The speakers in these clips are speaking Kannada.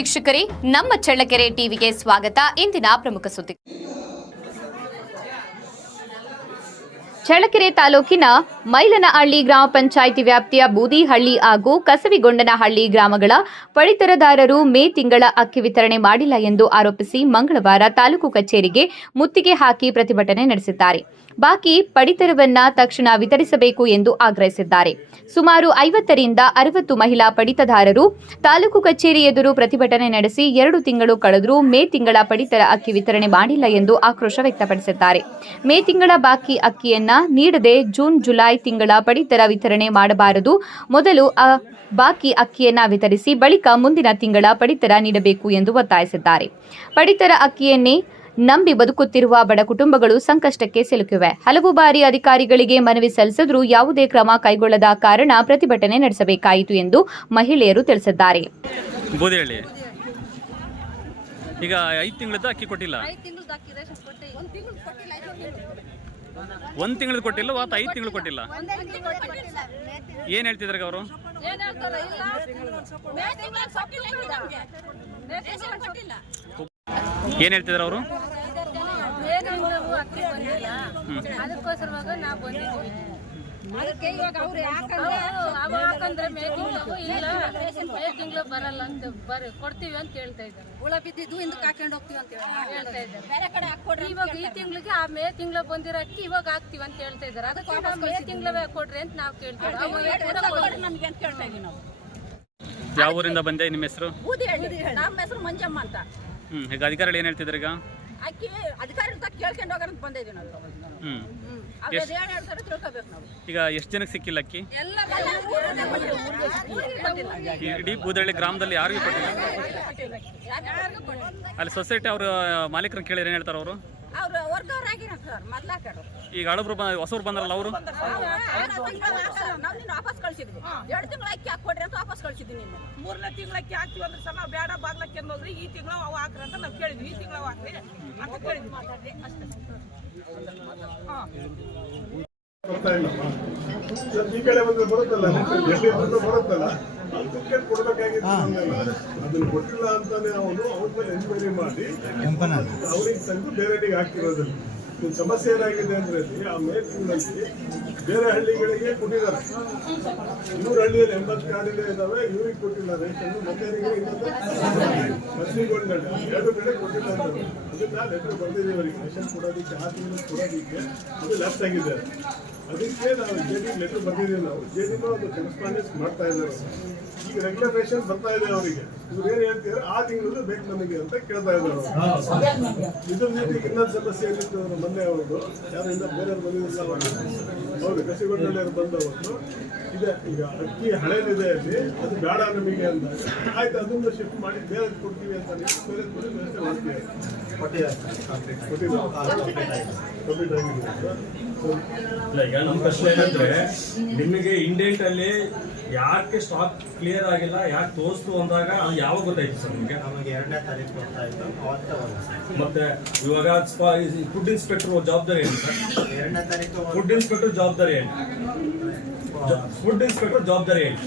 ವೀಕ್ಷಕರೇ, ನಮ್ಮ ಚಳ್ಳಕೆರೆ ಟಿವಿಗೆ ಸ್ವಾಗತ. ಇಂದಿನ ಪ್ರಮುಖ ಸುದ್ದಿ. ಚಳ್ಳಕೆರೆ ತಾಲೂಕಿನ ಮೈಲನಹಳ್ಳಿ ಗ್ರಾಮ ಪಂಚಾಯಿತಿ ವ್ಯಾಪ್ತಿಯ ಬೂದಿಹಳ್ಳಿ ಹಾಗೂ ಕಸವಿಗೊಂಡನಹಳ್ಳಿ ಗ್ರಾಮಗಳ ಪಡಿತರದಾರರು ಮೇ ತಿಂಗಳ ಅಕ್ಕಿ ವಿತರಣೆ ಮಾಡಿಲ್ಲ ಎಂದು ಆರೋಪಿಸಿ ಮಂಗಳವಾರ ತಾಲೂಕು ಕಚೇರಿಗೆ ಮುತ್ತಿಗೆ ಹಾಕಿ ಪ್ರತಿಭಟನೆ ನಡೆಸಿದ್ದಾರೆ. ಬಾಕಿ ಪಡಿತರವನ್ನ ತಕ್ಷಣ ವಿತರಿಸಬೇಕು ಎಂದು ಆಗ್ರಹಿಸಿದ್ದಾರೆ. ಸುಮಾರು 50ರಿಂದ 60 ಮಹಿಳಾ ಪಡಿತರದಾರರು ತಾಲೂಕು ಕಚೇರಿ ಎದುರು ಪ್ರತಿಭಟನೆ ನಡೆಸಿ 2 ತಿಂಗಳು ಕಳೆದರೂ ಮೇ ತಿಂಗಳ ಪಡಿತರ ಅಕ್ಕಿ ವಿತರಣೆ ಮಾಡಿಲ್ಲ ಎಂದು ಆಕ್ರೋಶ ವ್ಯಕ್ತಪಡಿಸಿದ್ದಾರೆ. ಮೇ ತಿಂಗಳ ಬಾಕಿ ಅಕ್ಕಿಯನ್ನ ನೀಡದೆ ಜೂನ್ ಜುಲೈ ತಿಂಗಳ ಪಡಿತರ ವಿತರಣೆ ಮಾಡಬಾರದು. ಮೊದಲು ಬಾಕಿ ಅಕ್ಕಿಯನ್ನ ವಿತರಿಸಿ ಬಳಿಕ ಮುಂದಿನ ತಿಂಗಳ ಪಡಿತರ ನೀಡಬೇಕು ಎಂದು ಒತ್ತಾಯಿಸಿದ್ದಾರೆ. ಪಡಿತರ ಅಕ್ಕಿಯನ್ನೇ ನಂಬಿ ಬದುಕುತ್ತಿರುವ ಬಡ ಕುಟುಂಬಗಳು ಸಂಕಷ್ಟಕ್ಕೆ ಸಿಲುಕಿವೆ. ಹಲವು ಬಾರಿ ಅಧಿಕಾರಿಗಳಿಗೆ ಮನವಿ ಸಲ್ಲಿಸಿದರೂ ಯಾವುದೇ ಕ್ರಮ ಕೈಗೊಳ್ಳದ ಕಾರಣ ಪ್ರತಿಭಟನೆ ನಡೆಸಬೇಕಾಯಿತು ಎಂದು ಮಹಿಳೆಯರು ತಿಳಿಸಿದ್ದಾರೆ. ಈಗ 5 ತಿಂಗಳದ ಅಕ್ಕಿ ಕೊಟ್ಟಿಲ್ಲ, 1 ತಿಂಗಳು ಕೊಟ್ಟಿಲ್ಲ, 5 ತಿಂಗಳು ಕೊಟ್ಟಿಲ್ಲ. ಏನ್ ಹೇಳ್ತಿದ್ರಾಗ ಅವರು? ಏನ್ ಹೇಳ್ತಿದ್ರ ಅವರು? ಅದಕ್ಕೋಸ್ಕರವಾಗ ನಾವು ಬಂದಿದ್ದೀವಿ. ಅದಕ್ಕೆ ಇವಾಗ ಅವ್ರು ಯಾಕಂದ್ರೆ ಮೇ ತಿಂಗಳು ಬರಲ್ಲ ಅಂತ ಕೊಡ್ತೀವಿ ಅಂತ ಹೇಳ್ತಾ ಇದ್ದಾರೆ. ಹುಳ ಬಿದ್ದಿದ್ದು ಹಿಂದಕ್ಕೆ ಹಾಕೊಂಡು ಹೋಗ್ತೀವಿ ಅಂತ ಹೇಳ್ತಾ ಇದ್ದಾರೆ. ಬೇರೆ ಕಡೆ ಹಾಕೊಡ್ರಿ, ಇವಾಗ ಈ ತಿಂಗಳಿಗೆ ಆ ಮೇ ತಿಂಗಳು ಬಂದಿರೋ ಅಕ್ಕಿ ಇವಾಗ ಹಾಕ್ತಿವಿ ಅಂತ ಹೇಳ್ತಾ ಇದ್ದಾರೆ. ಅದಕ್ಕೆ ನಾವು ಮೇ ತಿಂಗಳ ಕೊಡ್ರಿ ಅಂತ ನಾವು ಕೇಳ್ತೀವಿ. ನಮ್ಗೆ ಅಂತ ಕೇಳ್ತಾ ಇದೀವಿ ನಾವು. ಯಾವ ಊರಿಂದ ಬಂದೆ? ನಿಮ್ಮ ಹೆಸರು? ನಮ್ಮ ಹೆಸರು ಮಂಜಮ್ಮ ಅಂತ. ಈಗ ಅಧಿಕಾರಿಗಳು ಏನ್ ಹೇಳ್ತಿದ್ರು? ಈಗ ಅಕ್ಕಿ ಅಧಿಕಾರಿ ಕೇಳ್ಕೊಂಡು ಹೋಗೋಣ ಅಂತ ಬಂದಿದ್ದೀವಿ ನಾವು. ಈಗ ಎಷ್ಟು ಜನಕ್ಕೆ ಸಿಕ್ಕಿಲ್ಲ ಅಕ್ಕಿ? ಇಡೀ ಬೂದಹಳ್ಳಿ ಗ್ರಾಮದಲ್ಲಿ ಯಾರಿಗೂ ಕೊಟ್ಟಿಲ್ಲ. ಅಲ್ಲಿ ಸೊಸೈಟಿ ಅವ್ರ ಮಾಲೀಕರನ್ನ ಕೇಳಿದ್ರೆ ಏನ್ ಹೇಳ್ತಾರ ಅವರು? ಈಗ ಹಳಬ್ರು ಹೊಸಬ್ರು ಬಂದ್ರಲ್ಲ ಅವರು ವಾಪಸ್ ಕಳ್ಸಿದ್ವಿ. 2 ತಿಂಗಳು ಅಕ್ಕಿ ಹಾಕೊಡ್ರಿ ಅಂತ ವಾಪಸ್ ಕಳ್ಸಿದ್ವಿ. 3ನೇ ತಿಂಗಳು ಅಕ್ಕಿ ಹಾಕ್ತಿವಿ ಅಂದ್ರೆ ಸಹ ನಾವು ಬೇಡ ಬಾಗ್ಲಕ್ಕೆ ಹೋಗ್ರಿ, ಈ ತಿಂಗಳು ಅವು ಹಾಕ್ರಿ ಅಂತ ನಾವು ಕೇಳಿದ್ವಿ. ಈ ತಿಂಗಳು ಹಾಕ್ರಿ ಅಂತ ಕೇಳಿದ್ವಿ. ಈ ಕಡೆ ಬಂದ್ರೆ ಬರುತ್ತಲ್ಲ, ಬರುತ್ತಲ್ಲ, ಟಿಕೆಟ್ ಕೊಡ್ಬೇಕಾಗಿತ್ತು. ಅದನ್ನ ಕೊಟ್ಟಿಲ್ಲ ಅಂತಾನೆ ಅವನು ಅವ್ರ ಮೇಲೆ ಎನ್ಕ್ವೈರಿ ಮಾಡಿ ಅವ್ರಿಗೆ ತಂದು ಬೇರೆಯವರಿಗೆ ಹಾಕಿರೋದಿಲ್ಲ. ಸಮಸ್ಯೆ ಏನಾಗಿದೆ ಅಂದ್ರೆ ಆ ಮೇ ತಿಂಗಳಲ್ಲಿ ಬೇರೆ ಹಳ್ಳಿಗಳಿಗೆ ಕೊಟ್ಟಿದ್ದಾರೆ. 100 ಹಳ್ಳಿಯಲ್ಲಿ 80 ಕಾರ್ಡಿಗೆ ಇದಾವೆ, ಇವ್ರಿಗೆ ಕೊಟ್ಟಿಲ್ಲ ರೇಷನ್. ಮತ್ತೆ ಕಸಿಗೊಂಡ 2 ಕಡೆ ಕೊಟ್ಟಿಲ್ಲ ಅಂತ ಅದನ್ನ ಲೆಟರ್ ಬಂದಿದ್ದೀವಿ ಅವರಿಗೆ. ರೇಷನ್ ಕೊಡೋದಕ್ಕೆ, ಆ ತಿಂಗಳು ಕೊಡೋದಕ್ಕೆ ಅದು ಲ್ಯಾಪ್ಸ್ ಆಗಿದ್ದಾರೆ. ಅದಕ್ಕೆ ನಾವು ಜೆಡಿ ಲೆಟರ್ ಬಂದಿದ್ದೀವಿ. ನಾವು ಜೆಡಿನೂ ಒಂದು ಕರೆಸ್ಪಾಂಡೆನ್ಸ್ ಮಾಡ್ತಾ ಇದ್ದಾರೆ. ಈಗ ರೆಗ್ಯುಲರ್ ರೇಷನ್ ಬರ್ತಾ ಇದೆ ಅವರಿಗೆ. ಇವ್ರು ಏನ್ ಹೇಳ್ತಿದ್ದಾರೆ, ಆ ತಿಂಗಳು ಬೇಕು ನಮಗೆ ಅಂತ ಕೇಳ್ತಾ ಇದ್ದಾರೆ. ಇದ್ರ ಜೊತೆಗೆ ಇನ್ನೊಂದು ಸಮಸ್ಯೆ ಏನಿತ್ತು, ಮೊನ್ನೆ ಅವ್ರದ್ದು ಯಾರಿಂದ ಬೇರೆಯವ್ರು ಬಂದಿದ್ದಿಲ್ಲ, ಹೌದು ಕಸಿಗೊಂಡಳ್ಳಿಯವ್ರು ಬಂದವರು ಇದೆ. ಈಗ ಅಕ್ಕಿ ಹಳೇದಿದೆ ಅಲ್ಲಿ, ಅದು ಬೇಡ ನಮಗೆ ಅಂದಾಗ ಆಯ್ತು ಅದನ್ನ ಶಿಫ್ಟ್ ಮಾಡಿ ಬೇರೆ ಕೊಡ್ತೀವಿ ಅಂತ ಬೇರೆ ವ್ಯವಸ್ಥೆ ಮಾಡ್ತೀವಿ. ಈಗ ನಮ್ಮ ಪ್ರಶ್ನೆ ಏನಂದ್ರೆ, ನಿಮಗೆ ಇಂಡೆಂಟ್ ಅಲ್ಲಿ ಯಾಕೆ ಸ್ಟಾಕ್ ಕ್ಲಿಯರ್ ಆಗಿಲ್ಲ, ಯಾಕೆ ತೋರಿಸ್ತು ಅಂದಾಗ ಅದು ಯಾವಾಗ ಗೊತ್ತಾಯ್ತು ಸರ್ ನಿಮಗೆ? ನಮಗೆ 2ನೇ ತಾರೀಕು ಗೊತ್ತಾಯ್ತು. ಮತ್ತೆ ಇವಾಗ ಫುಡ್ ಇನ್ಸ್ಪೆಕ್ಟರ್ ಜವಾಬ್ದಾರಿ ಏನು ಸರ್? 2ನೇ ತಾರೀಕು ಫುಡ್ ಇನ್ಸ್ಪೆಕ್ಟರ್ ಜವಾಬ್ದಾರಿ ಏನು? ಫುಡ್ ಇನ್ಸ್ಪೆಕ್ಟರ್ ಜವಾಬ್ದಾರಿ ಏನು?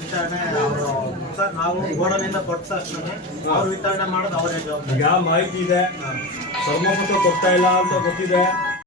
ವಿತರಣೆ ಅವರು ಸರ್, ನಾವು ಗೋಡನಿಂದ ಕೊಟ್ಟ ತಕ್ಷಣ ಅವ್ರು ವಿತರಣೆ ಮಾಡೋದು ಅವರೇ ಜವಾಬ್ದಾರಿ. ಈಗ ಮಾಹಿತಿ ಇದೆ, ಸರ್ವಪತ್ರ ಕೊಡ್ತಾ ಇಲ್ಲ ಅಂತ ಗೊತ್ತಿದೆ,